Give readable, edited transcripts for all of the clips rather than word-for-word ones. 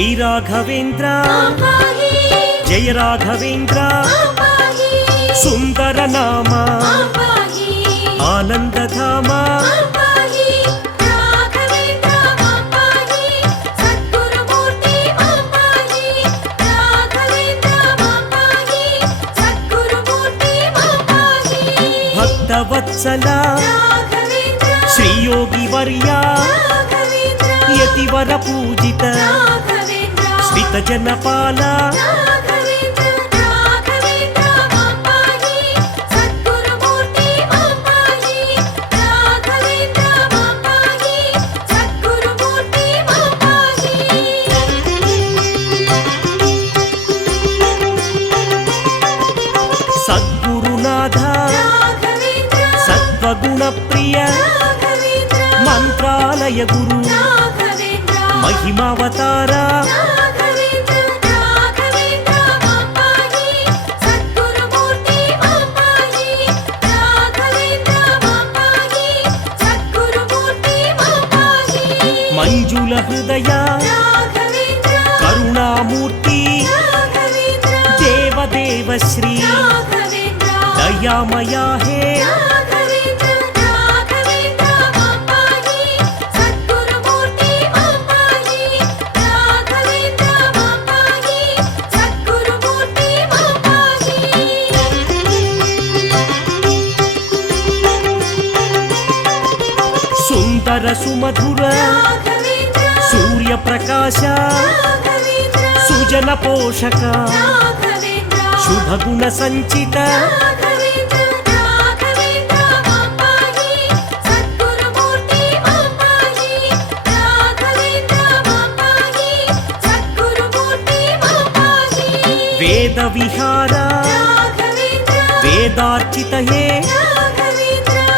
శ్రీ రాఘవేంద్ర జయ రాఘవేంద్ర సుందర నామ ఆనందధామ భక్తవత్సల శ్రీ యోగి వర్య యతివర పూజిత శ్రిత జనపాల సద్గురునాథ సత్వగుణ ప్రియ మంత్రాలయ గురు మహిమావతార మంజుల హృదయ కరుణామూర్తి దేవదేవ శ్రీ దయామయా హే సుందర సుమధుర సూర్య ప్రకాశ సుజన పోషక శుభగుణ సంచిత వేద విహార వేదార్చిత హే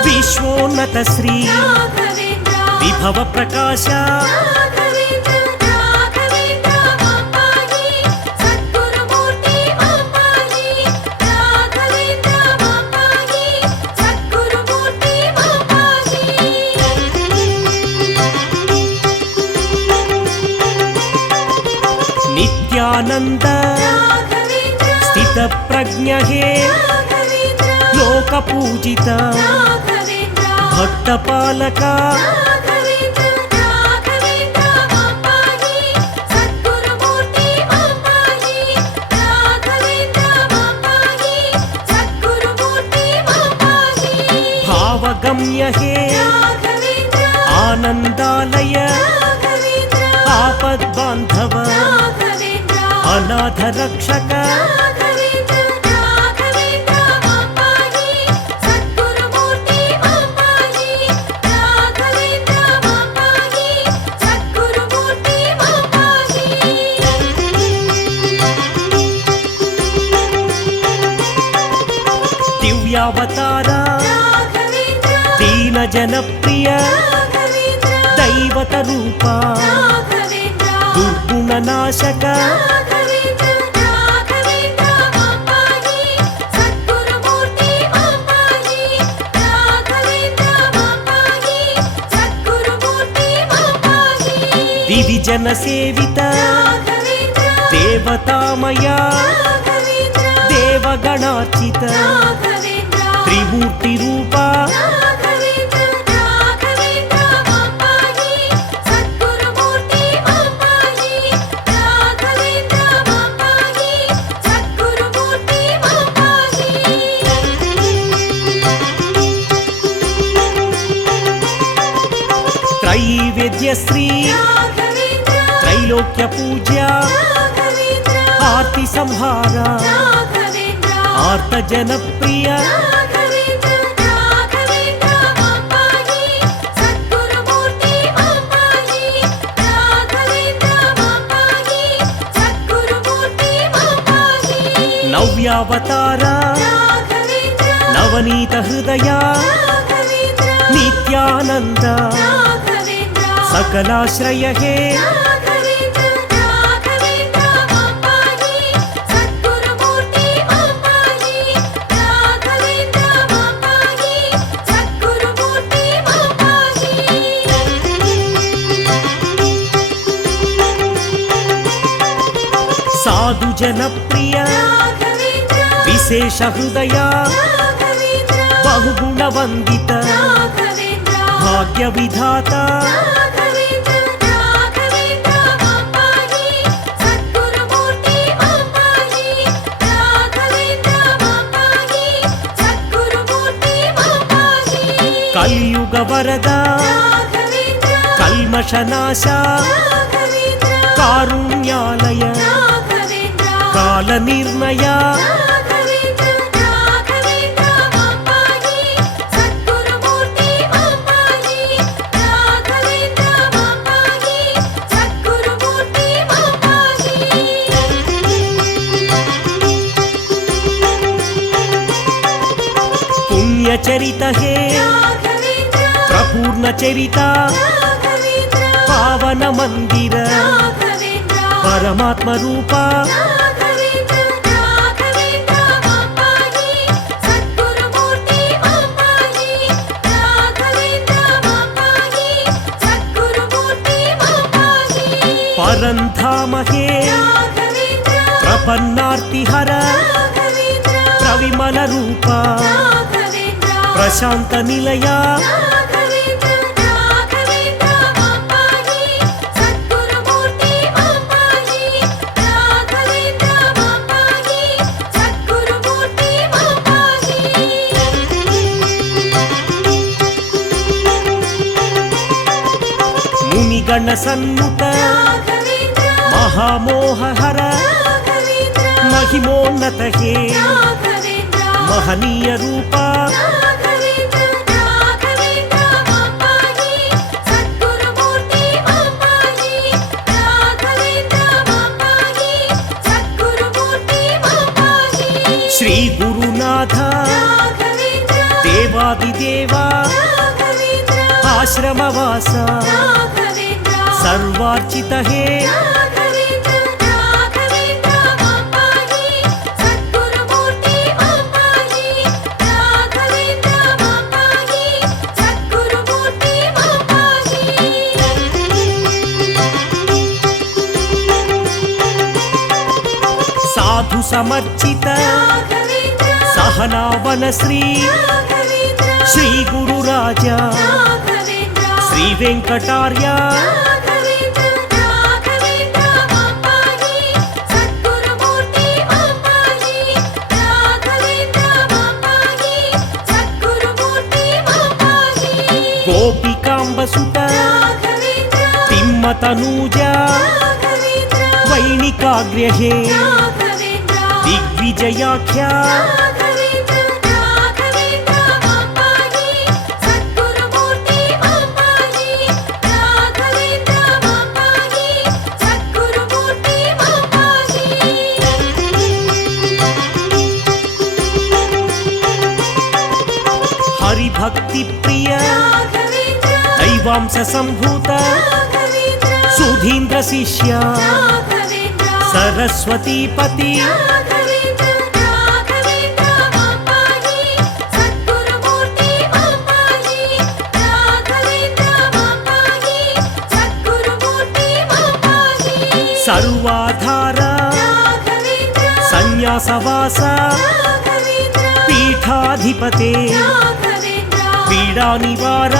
విశ్వోన్నత శ్రీ విభవ ప్రకాశ నిత్యానంద స్థిత ప్రజ్ఞ హే లోక పూజిత భక్త పాలక భావగమ్య హే ఆనందాలయ ఆపద్బాంధవ అనాథ రక్షక దివ్యావతార దీన జనప్రియ దైవత రూప దుర్గుణ నాశక దివిజన సేవిత దేవతామయ దేవగణార్చిత త్రిమూర్తి రూప త్రైవేద్య శ్రీ త్రైలోక్య పూజ్య ఆర్తి సంహార ఆర్త జనప్రియ నవ్యావతార నవనీత హృదయ నిత్యానంద सकलाश्रय हे బహుజనప్రియ విశేష హృదయ బహుగుణవందిత భాగ్య విధాత కలియుగ వరద కల్మషనాశ కారుణ్యాలయ కాల నిర్ణయ పుణ్యచరిత హే ప్రపూర్ణ చరిత పావన మందిర పరమాత్మ రూప పరంధామ హే ప్రపన్నార్తిహర ప్రవిమల రూప ప్రశాంత నిలయ మునిగణ సన్నుత మహామోహహర మహిమోన్నత హే మహనీయ రూప శ్రీ గురునాథ దేవాదిదేవ ఆశ్రమవాస సర్వార్చిత హే సాధు సమర్చిత సహనావన శ్రీ శ్రీ గురురాజ శ్రీ వెంకటార్య గోపికాంబసుత తిమ్మతనూజ వైణికాగ్ర్య హే దిగ్విజయాఖ్య హరిభక్తి ప్రియ దైవాంశ సంభూత సుధీంద్ర శిష్య సరస్వతీపతి సర్వాధార సన్యాసవాస పీఠాధిపతే పీడా నివార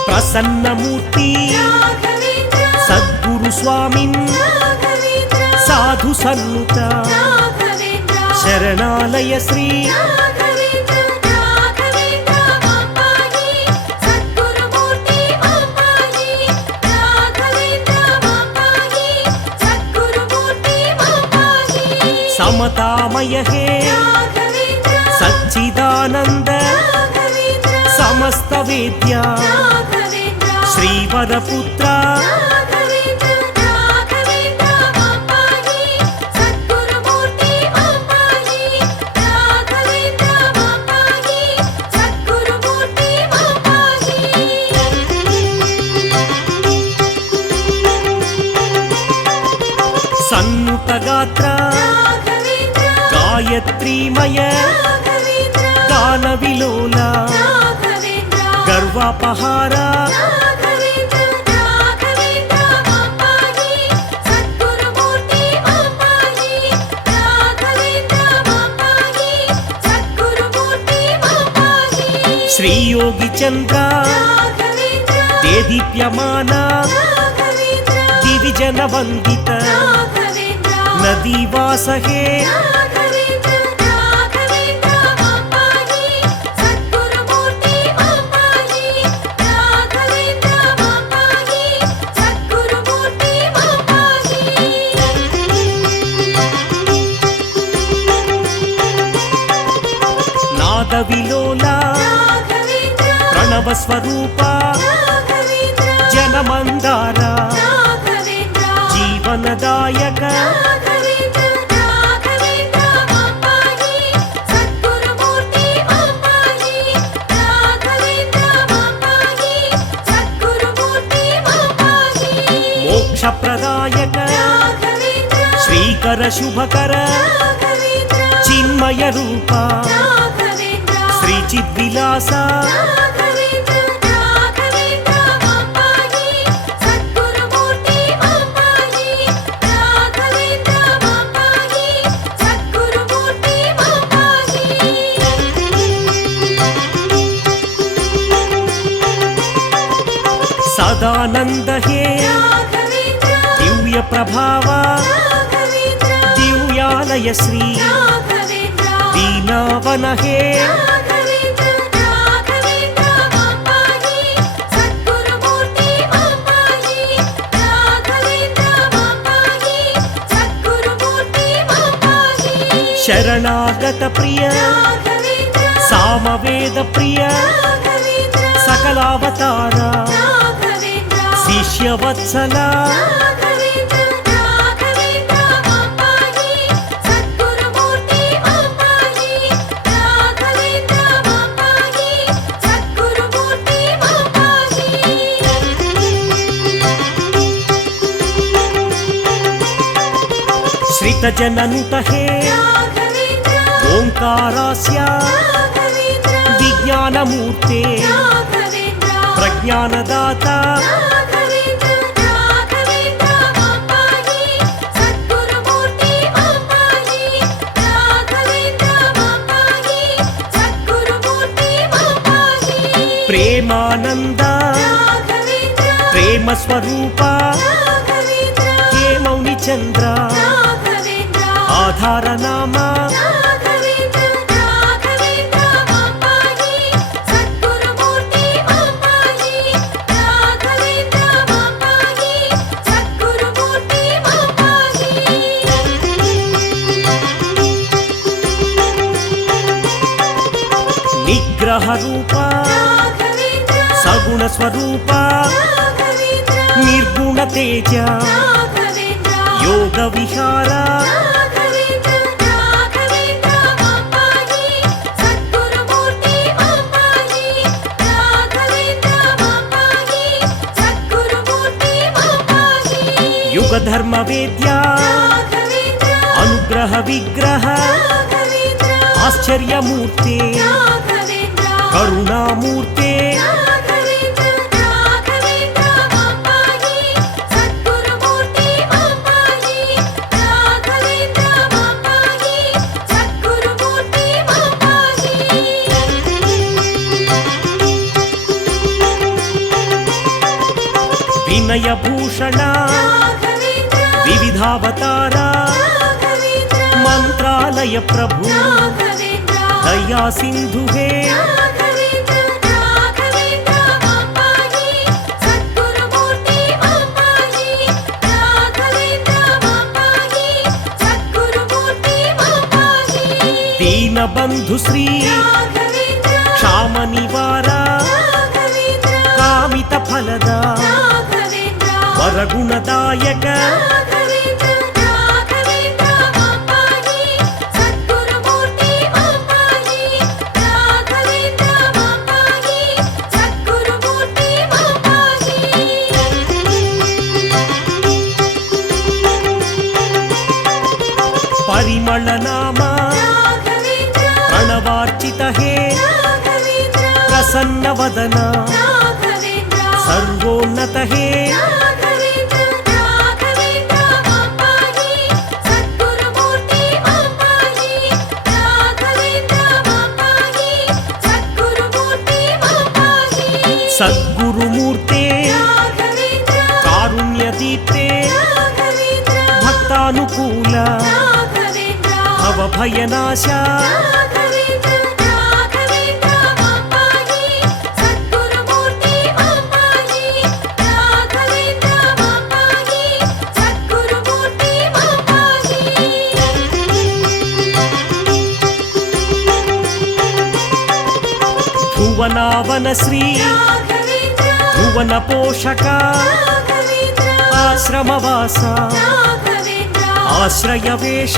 ప్రసన్నమూర్తి సద్గురు స్వామిన్ సాధు సన్నుత శరణాలయ శ్రీ సమతామయ హే సచ్చిదానంద సమస్త వేద్య శ్రీవరపుత్ర శాంతగాత్ర గాయత్రీమయ గాన విలోల గర్వాపహార శ్రీయోగి చంద్ర దేదీప్యమాన దివిజన వందిత నదీవాస హే నాద విలోల ప్రణవ స్వరూప జనమందార జీవనదాయక మోక్షప్రదాయక శ్రీకర శుభకర చిన్మయ రూప శ్రీ చిద్విలాస సదానంద హే దివ్య ప్రభావ దివ్యాలయ శ్రీ దీనావన హే శరణాగత ప్రియ సామవేద ప్రియ సకలావతార శిష్యవత్సల శ్రితజనంత హే ఓంకారాస్య విజ్ఞానమూర్తే ప్రజ్ఞానదాత ప్రేమానంద ప్రేమ స్వరూప హే మౌని చంద్ర ఆధార నామ నిగ్రహ రూప సగుణ స్వరూప నిర్గుణ తేజ యోగ విహార యుగ ధర్మ వేద్య అనుగ్రహ విగ్రహ ఆశ్చర్యమూర్తే కరుణామూర్తే వినయ భూషణ వివిధావతార మంత్రాలయ ప్రభు దయా సింధు హే దీనబంధు శ్రీ క్షామ నివార కామిత ఫలద వరగుణదాయక परिमलनाम प्रणवार्चित हे प्रसन्नवदन सर्वोन्नत हे सद्गुरुमूर्ते कारुण्यदीप्ते भक्तानुकूल भवभयनाशा भुवनावनश्री भुवन पोषक आश्रमवास आश्रयवेश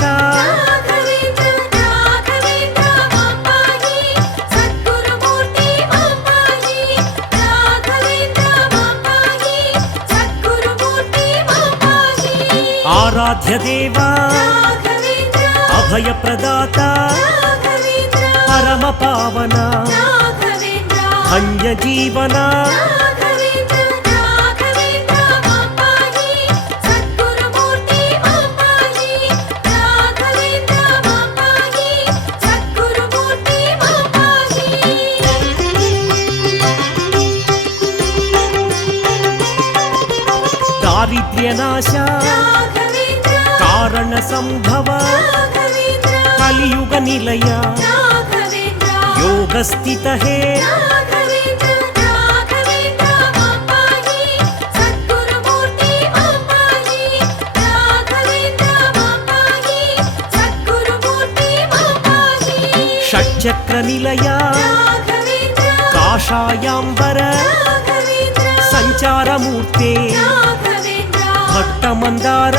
आराध्य देवा अभय प्रदाता परम पावना धन्य जीवना दारिद्र्यनाशा कारण संभव कलियुग निलय योग स्थित हे षट्चक्र निलय काषायांबर संचार मूर्ते भक्त मंदार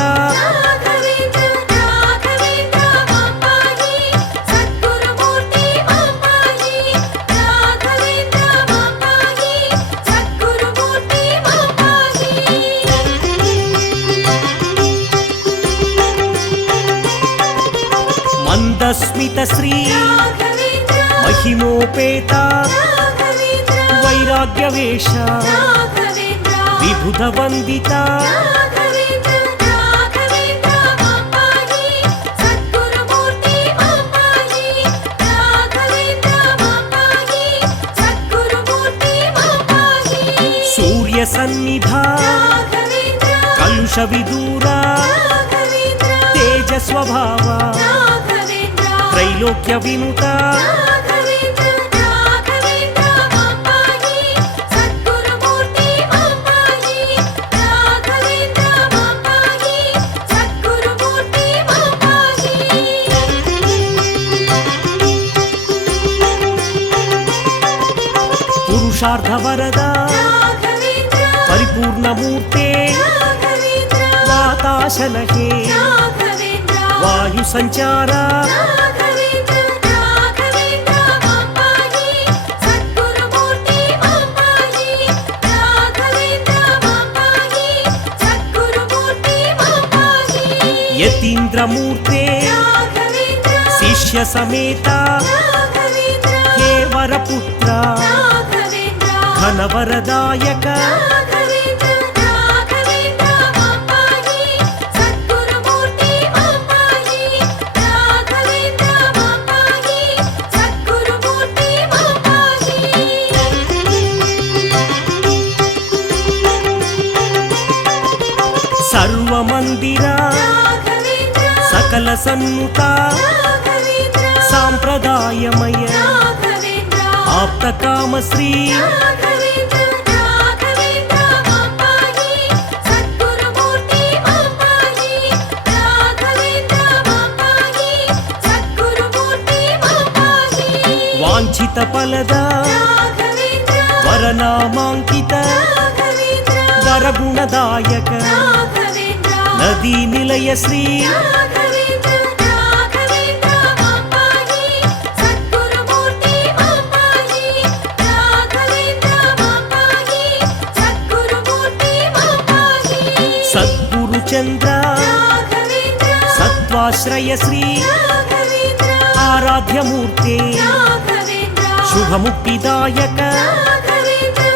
मंदस्मित श्री महिमोपेता वैराग्यवेश विबुध वंदिता सूर्य सन्निधा कलुष विदूरा तेज स्वभाव त्रैलोक्य विनुता पुरुषार्थ वरदा परिपूर्ण मूर्ते वाताशन हे वायु संचारा यतीन्द्र मूर्ते शिष्य समेता हे वरपुत्र घनवरदायक सर्वमंदिर सकल सन्नुता सांप्रदायमय आप्त कामश्री वांछित फलद वरनामांकित वरगुणदायक नदी निलय श्री सद्गुरु चंद्र సత్వాశ్రయ శ్రీ రాఘవేంద్ర ఆరాధ్యమూర్తే రాఘవేంద్ర శుభముక్తిదాయక రాఘవేంద్ర